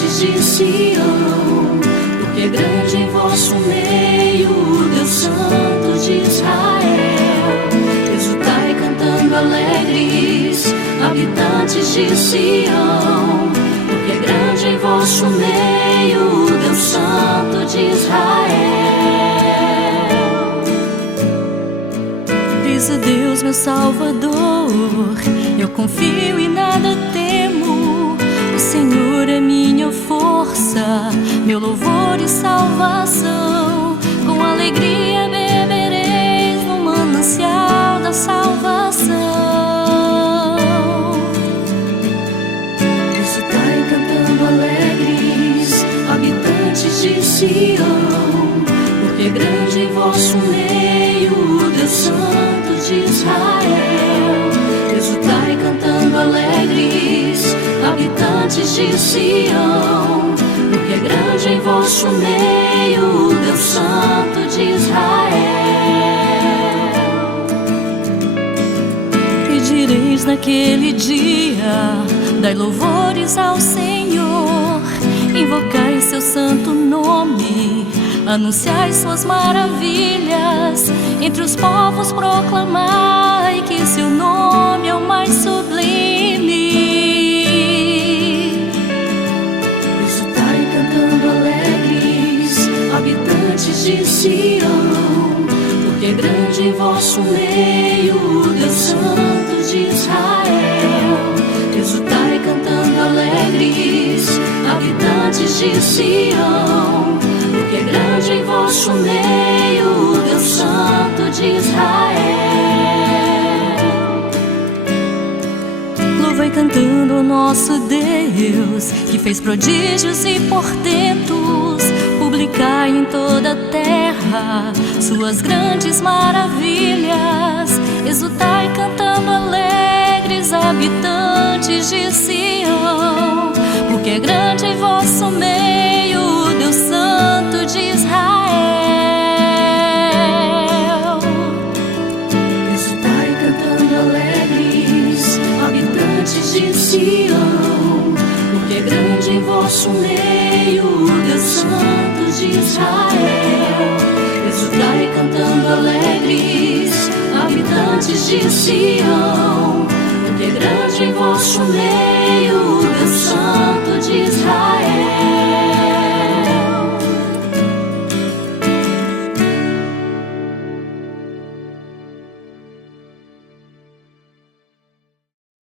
habitantes de Sião, porque grande em vosso meio o Deus Santo de Israel. Exultai cantando alegres, habitantes de Sião, porque grande em vosso meio o Deus Santo de Israel. Diz o Deus meu Salvador, eu confio e nada temo. O Senhor é minha força, meu louvor e salvação. Com alegria bebereis no manancial da salvação. Exultai cantando alegres, habitantes de Sião, porque grande em vosso meio o Deus Santo de Israel. Exultai cantando alegres, habitantes de Sião, porque grande em vosso meio o Deus Santo de Israel. Pedireis naquele dia, dai louvores ao Senhor, invocai seu santo nome, anunciai suas maravilhas, entre os povos proclamai que seu nome é o mais sublime. Exultai cantando alegres, habitantes de Sião, porque grande em vosso meio o Deus Santo de Israel. Exultai cantando alegres, habitantes de Sião, porque grande em vosso meio o Deus Santo de Israel. Louvai cantando o nosso Deus, que fez prodígios e portentos. Publicai em toda a terra suas grandes maravilhas. Exultai cantando alegres, habitantes de Sião, porque é grande em vosso meio o Deus Santo de Israel. Exultai cantando alegres, habitantes de Sião, porque grande em vosso meio o Deus Santo de Israel. Exultai cantando alegres, habitantes de Sião, porque grande em vosso meio o Deus Santo de Israel.